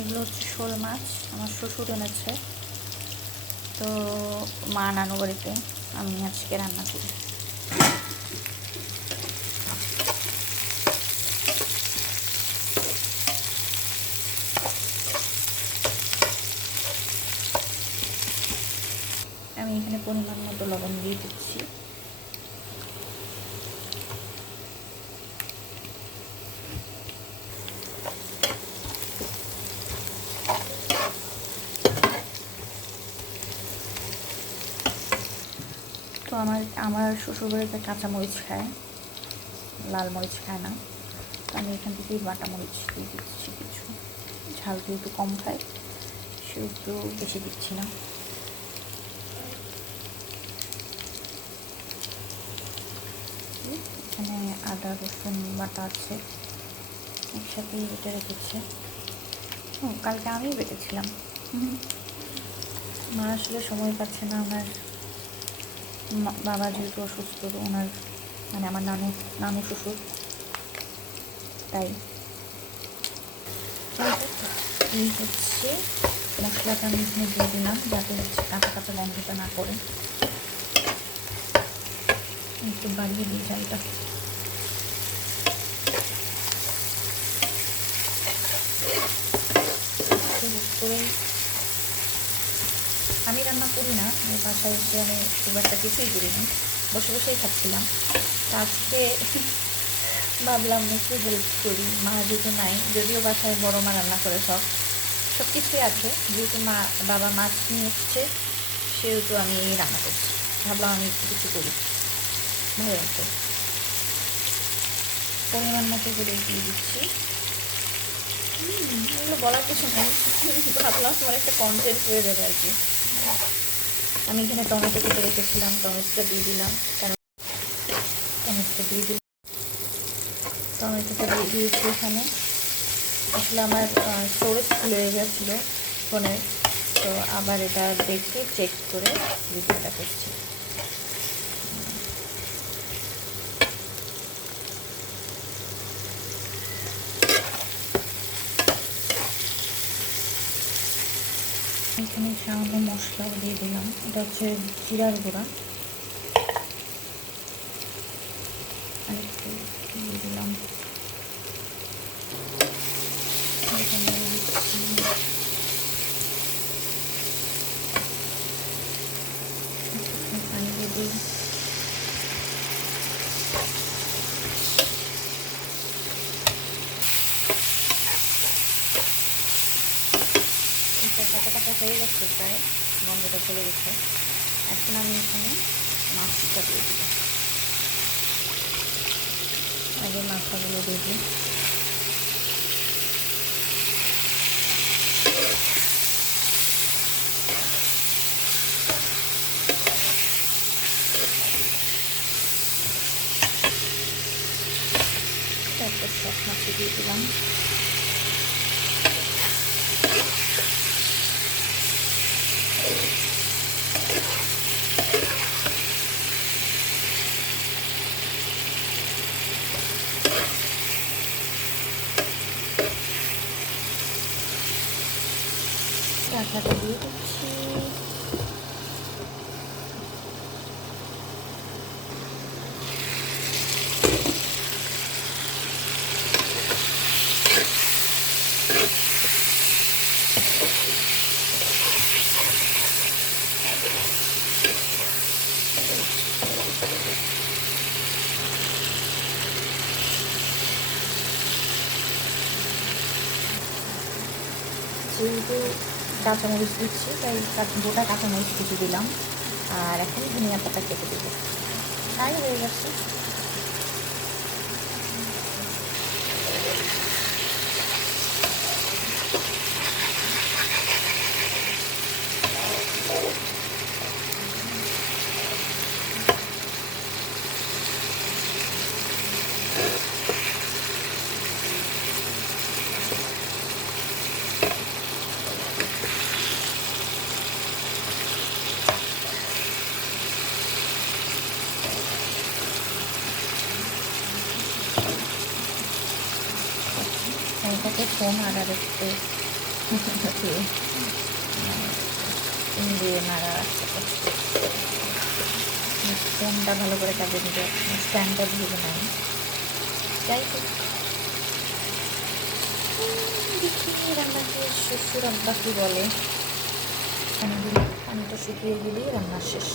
এগুলো হচ্ছে শোল মাছ, আমার শ্বশুর এনেছে। তো মা নানু বাড়িতে, আমি আজকে রান্না করি আমি এখানে পরিমাণ মতো লবণ দিয়ে দিচ্ছি তো আমার আমার শ্বশুরবাড়িতে কাঁচা মরিচ খায়। লাল মরিচ খায় না। আমি এখান থেকেই বাটা মরিচ দিয়ে দিচ্ছি কিছু। ঝাল যেহেতু কম খায় সেহেতু বেশি দিচ্ছি না। এখানে আদা, রসুন, বাটা আছে। একসাথে বেটে রেখেছে। কালকে আমি বেটেছিলাম। মা আসলে সময় পাচ্ছে না আমার বাবা যেহেতু অসুস্থ ওনার মানে আমার নানু নানু শ্বশুর। তাই। এই হচ্ছে মশলাটা আমি এখানে দিয়ে দিলাম, যাতে হচ্ছে কাঁচা কাঁচা গন্ধটা না করে একটু বাড়িয়ে দিই চালটা করে আমি রান্না করি না, আমি বাসায় এসে আমি খুব একটা কিছুই করি না, বসে বসেই খাচ্ছিলাম। তা আজকে ভাবলাম একটু হেল্প করি, মা যেহেতু নাই, যদিও বাসায় বড় মা রান্না করে সব সব কিছুই আছে, যেহেতু মা, বাবা মাছ নিয়ে এসছে, সেহেতু আমি রান্না করছি। ভাবলাম আমি একটু কিছু করি। ভালো লাগছে। পরিমাণ মতো করে দিয়ে দিচ্ছি। বলার কিছু নেই। ভাবলাম আমার একটা কন্টেন্ট হয়ে যাবে আর কি। আমি এখানে টমেটো কেটে রেখেছিলাম, টমেটোটা দিয়ে দিলাম। কারণ টমেটোটা দিয়ে দিলাম। টমেটোটা দিয়ে দিয়েছি এখানে। আসলে আমার স্টোরেজ ফুল হয়ে গেছিল ফোনের তো আবার এটা দেখে চেক করে ভিডিওটা করছি। এখানে সামান্য মশলাও দিয়ে দিলাম এটা হচ্ছে জিরার গুঁড়া আরেকটু দিয়ে দিলাম এখানে দিচ্ছি একটু পানি দিয়ে দিই কাটা কাটা হয়ে গেছে প্রায়, গন্ধটা চলে গেছে। এখন আমি এখানে মাছটা দিয়ে দিই আগে মাথাগুলো দিয়ে দিই। তারপর সব মাছ দিয়ে দিলাম। টাকাটা দিয়ে দিচ্ছি যেহেতু কাঁচামরিচ দিচ্ছি, তাই গোটা কাঁচামরিচ কিছু দিলাম। আর এখন ধনিয়া পাতা কেটে দেবো। তাই হয়ে গেছে। এটাকে ফোম আর আর একটু দিয়ে নাড়া ফোনটা ভালো করে কাজে দিবে। স্ট্যান্ডটা ভেবে নেয় যাই উম, দেখি রান্নাকে শ্বশুর আব্বা কি বলে। পানি দিলে পানিটা শুকিয়ে দিলেই রান্না শেষ।